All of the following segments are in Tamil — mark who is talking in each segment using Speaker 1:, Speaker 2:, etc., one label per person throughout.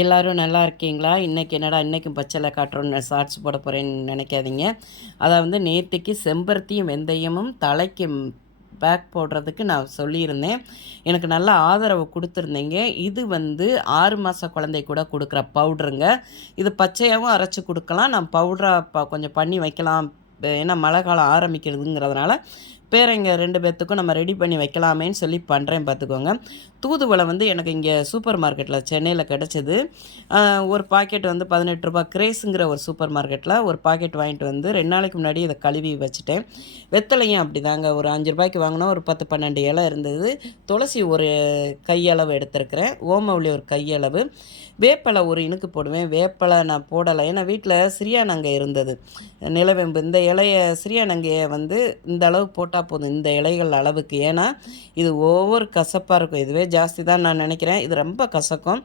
Speaker 1: எல்லோரும் நல்லா இருக்கீங்களா? இன்றைக்கி என்னடா இன்றைக்கும் பச்சையில் காட்டுறோன்னு ஷார்ட்ஸ் போட போகிறேன்னு நினைக்காதீங்க. அதாவது நேற்றுக்கு செம்பருத்தியும் வெந்தயமும் தலைக்கு பேக் போடுறதுக்கு நான் சொல்லியிருந்தேன். எனக்கு நல்ல ஆதரவு கொடுத்துருந்தீங்க. இது வந்து ஆறு மாத குழந்தை கூட கொடுக்குற பவுட்ருங்க. இது பச்சையாகவும் அரைச்சி கொடுக்கலாம். நான் பவுடராக கொஞ்சம் பண்ணி வைக்கலாம். ஏன்னா மழை காலம் ஆரம்பிக்கிறதுங்கிறதுனால பேரைங்க ரெண்டு பேர்த்துக்கும் நம்ம ரெடி பண்ணி வைக்கலாமேன்னு சொல்லி பண்ணுறேன் பார்த்துக்கோங்க தூதுவளை வந்து எனக்கு இங்கே சூப்பர் மார்க்கெட்டில் சென்னையில் கிடச்சிது. ஒரு பாக்கெட் வந்து பதினெட்டு ரூபா கிரேஸுங்கிற ஒரு சூப்பர் மார்க்கெட்டில் ஒரு பாக்கெட் வாங்கிட்டு வந்து ரெண்டு நாளைக்கு முன்னாடி இதை கழுவி வச்சுட்டேன். வெத்தலையும் அப்படி தாங்க ஒரு அஞ்சு ரூபாய்க்கு வாங்கினா ஒரு பத்து பன்னெண்டு இலை இருந்தது. துளசி ஒரு கையளவு எடுத்திருக்கிறேன். ஓமவுளி ஒரு கையளவு. வேப்பலை ஒரு இனுக்கு போடுவேன். வேப்பலை நான் போடலை. ஏன்னா வீட்டில் சிறியானங்கை இருந்தது. நிலவேம்பு இந்த இலைய சிறியானங்கையை வந்து இந்த அளவு போட்டால் போதும் இந்த இலைகள் அளவுக்கு. ஏன்னா இது ஒவ்வொரு கசப்பாக இருக்கும். இதுவே ஜாஸ்தி தான் நான் நினைக்கிறேன். இது ரொம்ப கசக்கும்.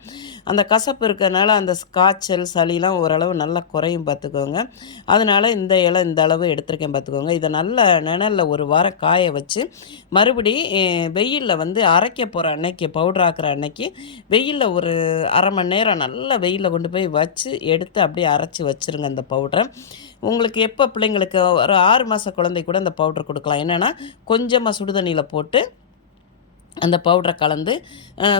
Speaker 1: அந்த கசப்பு இருக்கிறதுனால அந்த காய்ச்சல் சளிலாம் ஓரளவு நல்லா குறையும் பார்த்துக்கோங்க. அதனால் இந்த இலை இந்த அளவு எடுத்திருக்கேன் பார்த்துக்கோங்க. இதை நல்ல நிழலில் ஒரு வாரம் காய வச்சு மறுபடி வெயிலில் வந்து அரைக்க போகிற அன்னைக்கு பவுடர் ஆக்குற அன்னைக்கு வெயிலில் ஒரு அரை மணி நேரம் நல்லா வெயிலில் கொண்டு போய் வச்சு எடுத்து அப்படியே அரைச்சி வச்சுருங்க அந்த பவுடரை. உங்களுக்கு எப்போ பிள்ளைங்களுக்கு ஒரு ஆறு மாத குழந்தை கூட அந்த பவுடர் கொடுக்கலாம். என்னென்னா கொஞ்சமாக சுடுதண்ணியில் போட்டு அந்த பவுடரை கலந்து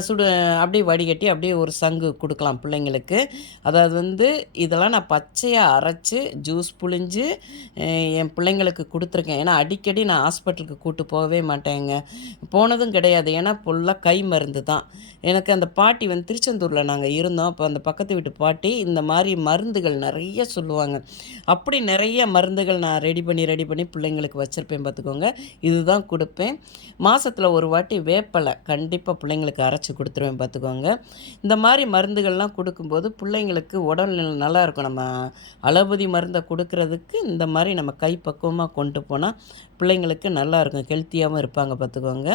Speaker 1: சுடு அப்படியே வடிகட்டி அப்படியே ஒரு சங்கு கொடுக்கலாம் பிள்ளைங்களுக்கு. அதாவது வந்து இதெல்லாம் நான் பச்சையாக அரைச்சி ஜூஸ் புழிஞ்சு என் பிள்ளைங்களுக்கு கொடுத்துருக்கேன். ஏன்னா அடிக்கடி நான் ஹாஸ்பிட்டலுக்கு கூட்டு போகவே மாட்டேங்க. போனதும் கிடையாது. ஏன்னா ஃபுல்லாக கை மருந்து தான். எனக்கு அந்த பாட்டி வந்து திருச்செந்தூரில் நாங்கள் இருந்தோம். அப்போ அந்த பக்கத்து வீட்டு பாட்டி இந்த மாதிரி மருந்துகள் நிறைய சொல்லுவாங்க. அப்படி நிறைய மருந்துகள் நான் ரெடி பண்ணி ரெடி பண்ணி பிள்ளைங்களுக்கு வச்சுருப்பேன் பார்த்துக்கோங்க. இதுதான் கொடுப்பேன். மாதத்தில் ஒரு வாட்டி வேப்பலை கண்டிப்பாக பிள்ளைங்களுக்கு அரைச்சி கொடுத்துருவேன் பார்த்துக்கோங்க இந்த மாதிரி மருந்துகள்லாம் கொடுக்கும்போது பிள்ளைங்களுக்கு உடல் நல்லா இருக்கும். நம்ம அளபதி மருந்தை கொடுக்கறதுக்கு இந்த மாதிரி நம்ம கை பக்குவமாக கொண்டு போனால் பிள்ளைங்களுக்கு நல்லா இருக்கும். ஹெல்த்தியாகவும் இருப்பாங்க பார்த்துக்கோங்க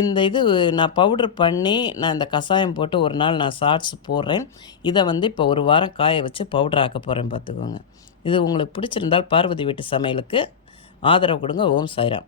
Speaker 1: இந்த இது நான் பவுட்ரு பண்ணி நான் இந்த கஷாயம் போட்டு ஒரு நாள் நான் ஷார்ட்ஸ் போடுறேன். இதை வந்து இப்போ ஒரு வாரம் காய வச்சு பவுடர் ஆக்க போகிறேன் பார்த்துக்கோங்க இது உங்களுக்கு பிடிச்சிருந்தால் பார்வதி வீட்டு சமையலுக்கு ஆதரவு கொடுங்க. ஓம் சாய்ராம்.